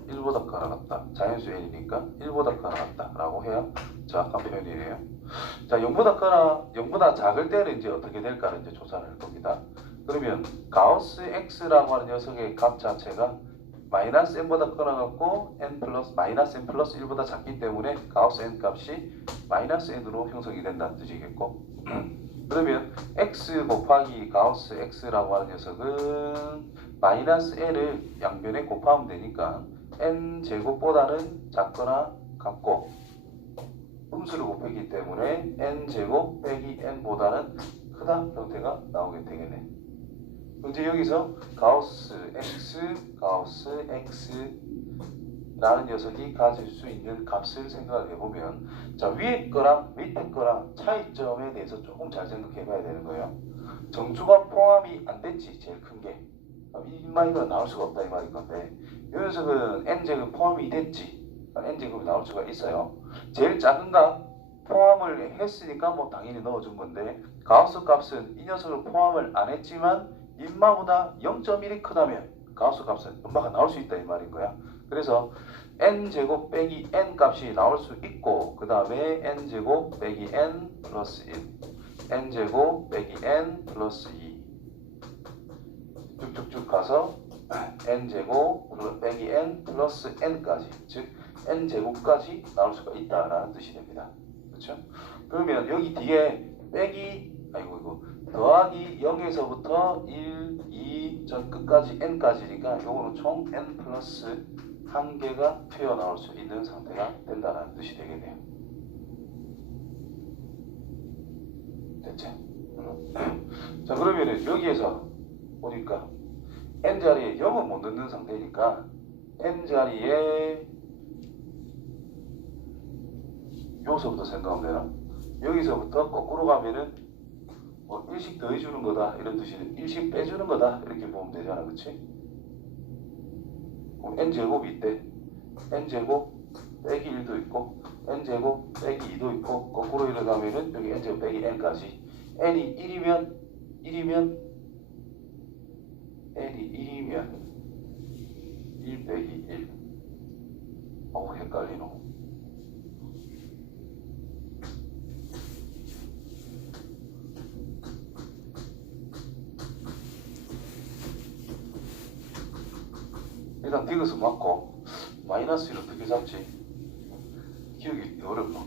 1보다 커나 같다. 자연수 n이니까 1보다 커나 같다라고 해야 정확한 표현이에요. 자, 0보다 작을 때는 이제 어떻게 될까를 이제 조사를 할 겁니다. 그러면 가우스 x라고 하는 녀석의 값 자체가 마이너스 n보다 커나 같고 마이너스 n 플러스 1보다 작기 때문에 가우스 n 값이 마이너스 n으로 형성이 된다는 뜻이겠고 그러면 x 곱하기 가우스 x라고 하는 녀석은 마이너스 n을 양변에 곱하면 되니까 n 제곱보다는 작거나 같고 음수를 곱했기 때문에 n 제곱 빼기 n보다는 크다 형태가 나오게 되겠네. 이제 여기서 가우스 x라는 녀석이 가질 수 있는 값을 생각을 해보면 자 위에 거랑 밑에 거랑 차이점에 대해서 조금 잘 생각해 봐야 되는 거예요. 정수가 포함이 안 됐지 제일 큰 게. 이 말이가 나올 수가 없다 이 말인 건데 이 녀석은 n제곱 포함이 됐지. n제곱이 나올 수가 있어요. 제일 작은 값 포함을 했으니까 뭐 당연히 넣어준 건데 가우스 값은 이 녀석을 포함을 안 했지만 인마보다 0.1이 크다면 가우스 값은 음마가 나올 수 있다 이 말인 거야. 그래서 n제곱 빼기 n 값이 나올 수 있고 그 다음에 n제곱 빼기 n 플러스 1 n제곱 빼기 n 플러스 2 쭉쭉쭉 가서 n제곱 빼기 n 플러스 n까지 즉 n제곱까지 나올 수가 있다라는 뜻이 됩니다. 그렇죠? 그러면 여기 뒤에 더하기 0에서부터 1, 2, 전 끝까지 n까지니까 요거는 총 n 플러스 1개가 튀어나올 수 있는 상태가 된다는 뜻이 되겠네요. 됐죠? 자 그러면은 여기에서 보니까 n자리에 0은 못 넣는 상태니까 n자리에 요소부터 생각하면 되나? 여기서부터 거꾸로 가면은 뭐 일씩 더해주는 거다 이런 뜻이는 일씩 빼주는 거다 이렇게 보면 되잖아, 그치? n제곱이 있대. n제곱 빼기 1도 있고 n제곱 빼기 2도 있고 거꾸로 이러가면은 여기 n제곱 빼기 n까지 n이 1이면 n이 1이면 1 빼기 1 헷갈리노. 일단 디귿은 맞고 마이너스 1 어떻게 잡지? 기억이 어렵노.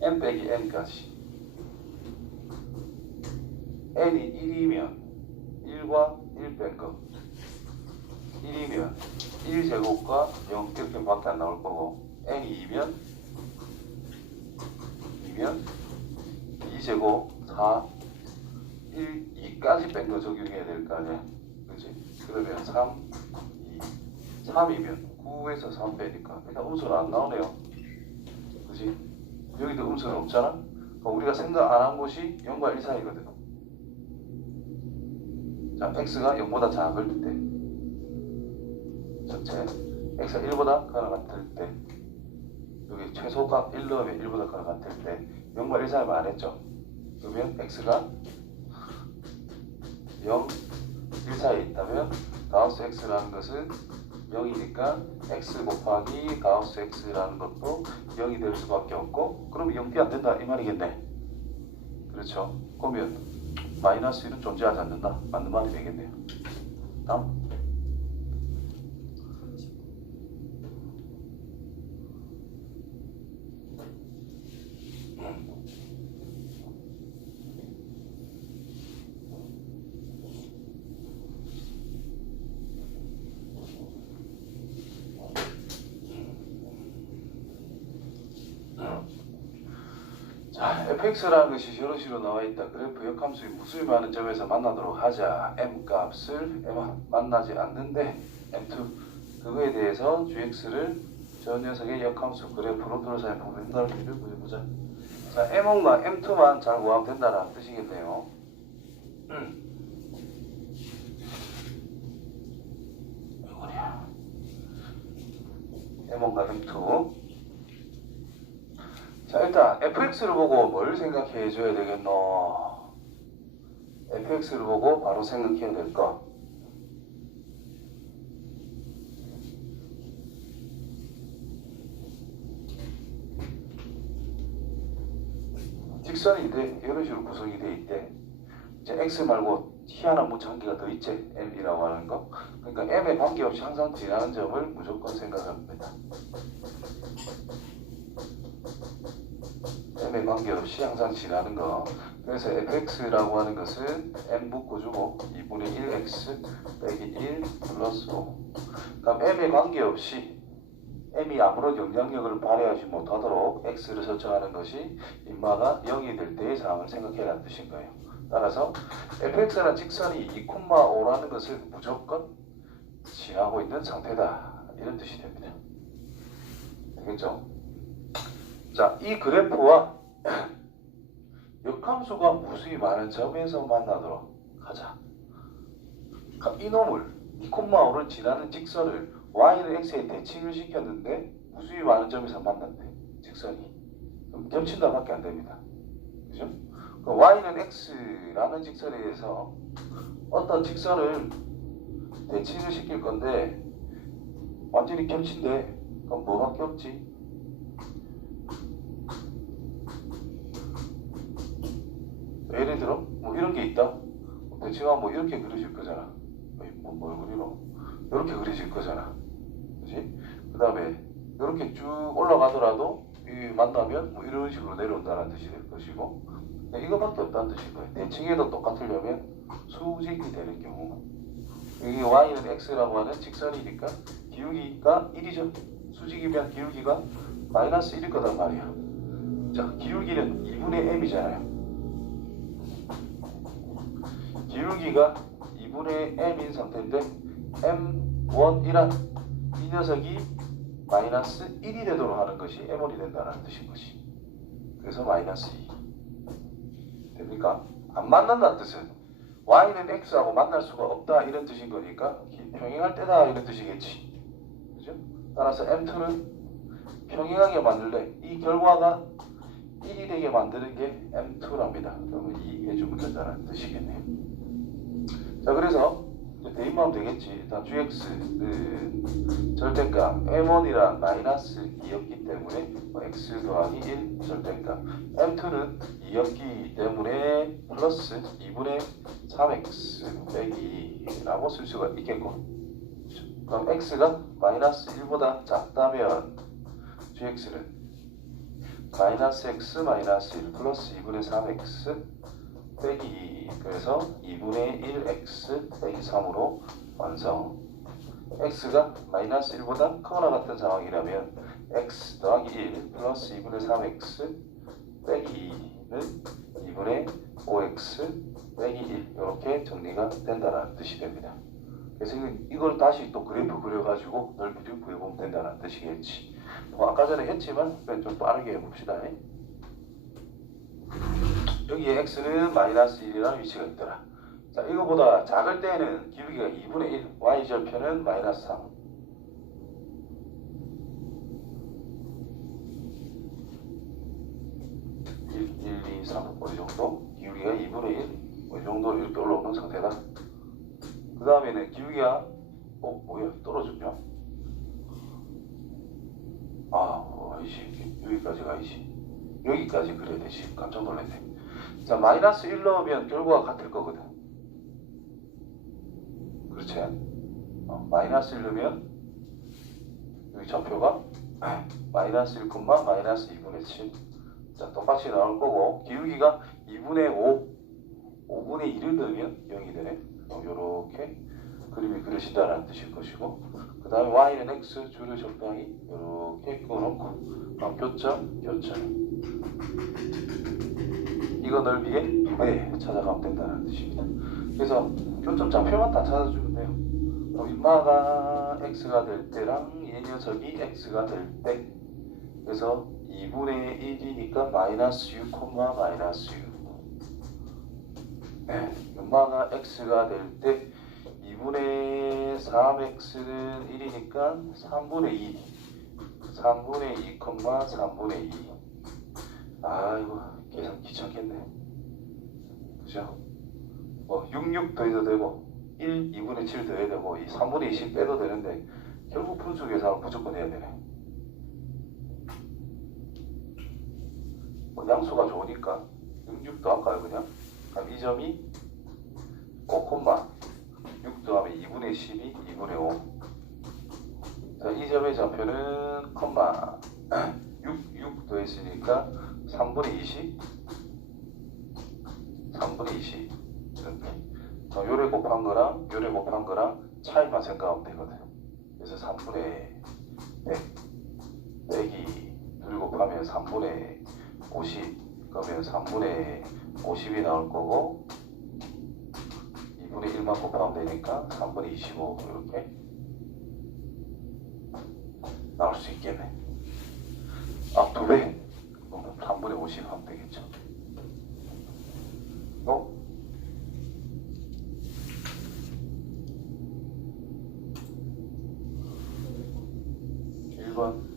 n 빼기 n까지 n이 1이면 1과 1 뺀 거 1이면 1제곱과 0 이렇게 밖에 안 나올 거고 n이 2면 2제곱 4 1, 2까지 뺀 거 적용해야 될 거 아니야. 그치? 그러면 3, 2, 3이면 9에서 3 빼니까 일단 음수는 안 나오네요. 그치? 여기도 음수는 없잖아? 그럼 우리가 생각 안 한 곳이 0과 1 사이거든. 자, x가 0보다 작을 때 전체 x가 1보다 크거나 같을 때 여기 최소값 1 넣으면 1보다 크거나 같을 때 0과 1 사이만 안 했죠. 그러면 x가 0, 1 사이에 있다면 가우스 x라는 것은 0이니까 x 곱하기 가우스 x라는 것도 0이 될 수밖에 없고 그럼 0이 안 된다 이 말이겠네. 그렇죠. 그러면 마이너스 1은 존재하지 않는다. 맞는 말이 되겠네요. 다음. 자, fx라는 것이 저런식으로 나와 있다. 그래프 역함수의 무수히 많은 점에서 만나도록 하자. m 값을 만나지 않는데 m2 그거에 대해서 gx를 저 녀석의 역함수 그래프로 들어서 보면 된다는 얘기를 보자. 자, m1과 m2만 잘 구하면 된다는 뜻이겠네요. 이거야. m1과 m2. 자, 일단 fx를 보고 뭘 생각해 줘야 되겠노? fx를 보고 바로 생각해야 될 거. 직선인데 이런 식으로 구성이 돼 있대. 이제 x 말고 희한한 문자 한 개가 더 있지. m이라고 하는 거. 그러니까 m에 관계없이 항상 지나는 점을 무조건 생각합니다. m에 관계없이 항상 지나는 거. 그래서 fx라고 하는 것은 m 묶어주고 2분의 1x 빼기 1 플러스 5. 그럼 m에 관계없이 m이 아무런 영향력을 발휘하지 못하도록 x를 설정하는 것이 인마가 0이 될 때의 상황을 생각해라는 뜻인 거예요. 따라서 fx라는 직선이 2,5라는 것을 무조건 지나고 있는 상태다. 이런 뜻이 됩니다. 되겠죠? 자, 이 그래프와 역함수가 무수히 많은 점에서 만나도록 하자. 이놈을 2,5를 지나는 직선을 y는 x에 대칭을 시켰는데 무수히 많은 점에서 만난대. 직선이. 그럼 겹친다 밖에 안 됩니다. 그죠? 그럼 y는 x라는 직선에 의해서 어떤 직선을 대칭을 시킬 건데 완전히 겹친대. 그럼 뭐밖에 없지? 예를 들어 뭐 이런 게 있다. 대칭하면 뭐 이렇게 그려질 거잖아. 뭘 그리노? 이렇게 그려질 거잖아. 그렇지? 그 다음에 이렇게 쭉 올라가더라도 이 만나면 뭐 이런 식으로 내려온다는 뜻이 될 것이고 이거밖에 없다는 뜻인 거예요. 대칭에도 똑같으려면 수직이 되는 경우 여기 y는 x라고 하는 직선이니까 기울기가 1이죠. 수직이면 기울기가 마이너스 1일 거단 말이야. 자, 기울기는 2분의 m이잖아요. 기울기가 2분의 m인 상태인데 m1이란 이 녀석이 마이너스 1이 되도록 하는 것이 m1이 된다는 뜻인 것이. 그래서 마이너스 2 됩니까? 안 만난다는 뜻은 y는 x하고 만날 수가 없다 이런 뜻인 거니까 평행할 때다 이런 뜻이겠지. 그죠? 따라서 m2는 평행하게 만들래 이 결과가 1이 되게 만드는 게 m2랍니다. 그러면 2 해주면 된다는 뜻이겠네요. 자, 그래서 대입하면 되겠지. 일단 gx는 절대값 m1이란 마이너스 2였기 때문에 x 더하기 1 절대값, m2는 2였기 때문에 플러스 2분의 3x 빼기 2라고 쓸 수가 있겠고, 그럼 x가 마이너스 1보다 작다면 gx는 마이너스 x 마이너스 1 플러스 2분의 3x 빼기 2, 그래서 2분의 1x 빼기 3으로 완성. x가 마이너스 1보다 크거나 같은 상황이라면 x 더하기 1 플러스 2분의 3x 빼기 2는 2분의 5x 빼기 1, 이렇게 정리가 된다는 뜻이 됩니다. 그래서 이걸 다시 또 그래프 그려가지고 넓이를 구해보면 된다는 뜻이겠지. 뭐 아까 전에 했지만 좀 빠르게 해봅시다. 여기에 x는 마이너스 1이라는 위치가 있더라. 자, 이거보다 작을 때는 기울기가 2분의 1, y절편은 마이너스 3. 1, 2, 3, 이 정도? 기울기가 2분의 1, 이 정도 이렇게 올라오는 상태다. 그 다음에는 기울기가 뭐야? 떨어졌냐? 아니지. 여기까지가 아니지. 여기까지 그래야 되지. 깜짝 놀랐네. 자, 마이너스 1 넣으면 결과가 같을 거거든. 그렇지? 마이너스 1 넣으면 여기 좌표가 마이너스 1, 마이너스 2분의 7. 자, 똑같이 나올 거고, 기울기가 2분의 5, 5분의 1을 넣으면 0이 되네. 요렇게 그림이 그려진다는 뜻일 것이고, 그 다음에 y는 x, 줄을 적당히 이렇게 끊어놓고, 교점. 이거 넓이의 2배 찾아가면 된다는 뜻입니다. 그래서 교점 좌표만 다 찾아주면 돼요. 인마가 x가 될 때랑 이 녀석이 x가 될 때, 그래서 2분의 1이니까 마이너스 6, 마이너스 6. 인마가 x가 될 때 2분의 3x는 1이니까 3분의 2, 3분의 2, 3분의 2. 아이고, 계산 귀찮겠네. 그죠? 6 더해도 되고 1, 2분의 7 더해야 되고 이 3분의 20 빼도 되는데 결국 분수 계산을 무조건 해야 되네. 양수가 좋으니까 6 더할까요 그냥? 그럼 이 점이 5, 6 더하면 2분의 12, 2분의 5. 자, 이 점의 좌표는 6 더했으니까 3분의 20, 3분의 20. 이렇게. 요래 곱한 거랑 요래 곱한 거랑 차이만 생각하면 되거든. 그래서 3분의 100 빼기 2 곱하면 3분의 50, 그러면 3분의 50이 나올 거고, 2분의 1만 곱하면 되니까 3분의 25 이렇게 나올 수 있겠네. 2배. 3분의 50 하면 되겠죠. 1번.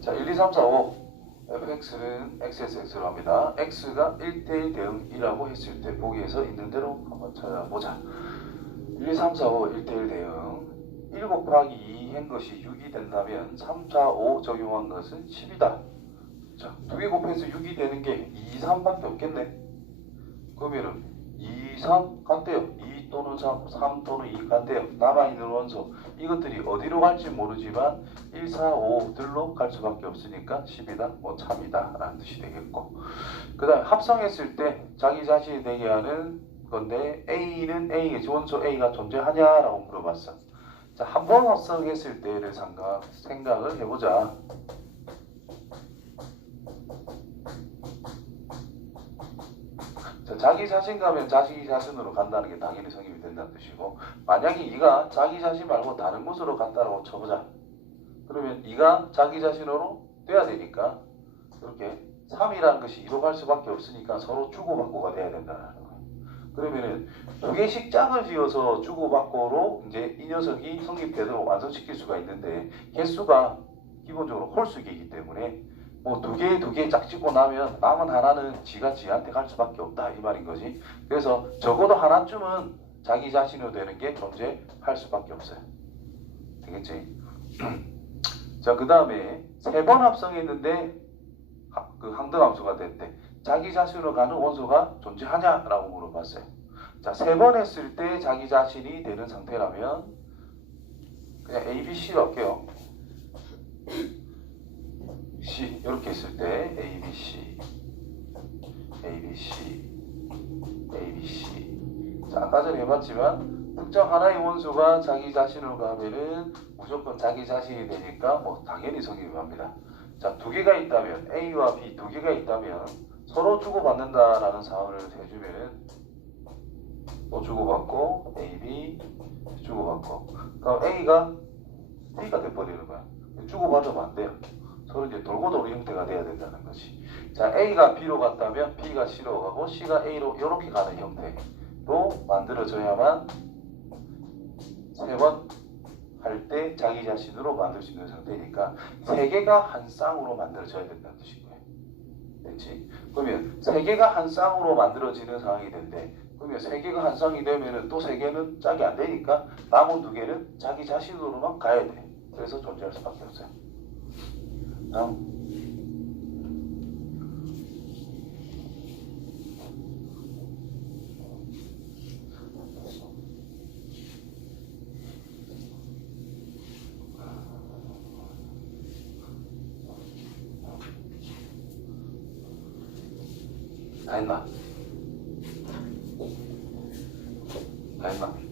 자, 1, 2, 3, 4, 5. fx는 xsx로 합니다. x가 1대1 대응이라고 했을 때 보기에서 있는 대로 한번 찾아보자. 1, 2, 3, 4, 5 1대1 대응. 1 곱하기 2 한 것이 6이 된다면 3, 4, 5 적용한 것은 10이다. 자, 2개 곱해서 6이 되는 게 2, 3밖에 없겠네. 그러면은 2, 3 같대요. 2 또는 3 또는 2 같대요. 남아있는 원소. 이것들이 어디로 갈지 모르지만 1, 4, 5들로 갈 수밖에 없으니까 10이다, 참이다 라는 뜻이 되겠고, 그 다음에 합성했을 때 자기 자신이 되게 하는 건데, A는 A의 원소 A가 존재하냐라고 물어봤어. 자, 한 번 합성했을 때를 생각을 해보자. 자, 자기 자신 가면 자기 자신으로 간다는 게 당연히 성립이 된다는 뜻이고, 만약에 이가 자기 자신 말고 다른 곳으로 갔다라고 쳐보자. 그러면 이가 자기 자신으로 돼야 되니까 이렇게 3이라는 것이 2로 갈 수밖에 없으니까 서로 주고받고가 돼야 된다는 거예요. 그러면은 2개씩 짝을 지어서 주고받고로 이제 이 녀석이 성립되도록 완성시킬 수가 있는데, 개수가 기본적으로 홀수기이기 때문에 뭐 두 개 짝 찍고 나면 남은 하나는 지가 지한테 갈 수밖에 없다 이 말인 거지. 그래서 적어도 하나쯤은 자기 자신으로 되는 게 존재할 수밖에 없어요. 되겠지? 자, 그 다음에 세 번 합성했는데 그 항등함수가 됐대. 자기 자신으로 가는 원소가 존재하냐라고 물어봤어요. 자, 세 번 했을 때 자기 자신이 되는 상태라면 그냥 A, B, C로 할게요. C 이렇게 했을 때 A, B, C, A, B, C, A, B, C. 자, 아까 전에 해봤지만 특정 하나의 원소가 자기 자신으로 가면은 무조건 자기 자신이 되니까 뭐 당연히 성립합니다. 자, 두 개가 있다면 A와 B 두 개가 있다면 서로 주고받는다라는 상황을 해주면은 또 주고받고 A, B 주고받고 그럼 A가 B가 돼버리는 거야. 주고받으면 안 돼요. 서로 이제 돌고 도는 형태가 돼야 된다는 것이. 자, A가 B로 갔다면 B가 C로 가고 C가 A로 이렇게 가는 형태로 만들어져야만 세 번 할 때 자기 자신으로 만들 수 있는 상태니까 세 개가 한 쌍으로 만들어져야 된다는 뜻인 거예요. 됐지? 그러면 세 개가 한 쌍으로 만들어지는 상황이 된대. 그러면 세 개가 한 쌍이 되면은 또 세 개는 짝이 안 되니까 남은 두 개는 자기 자신으로만 가야 돼. 그래서 존재할 수밖에 없어요. 다음. 다 했나? 다 했나?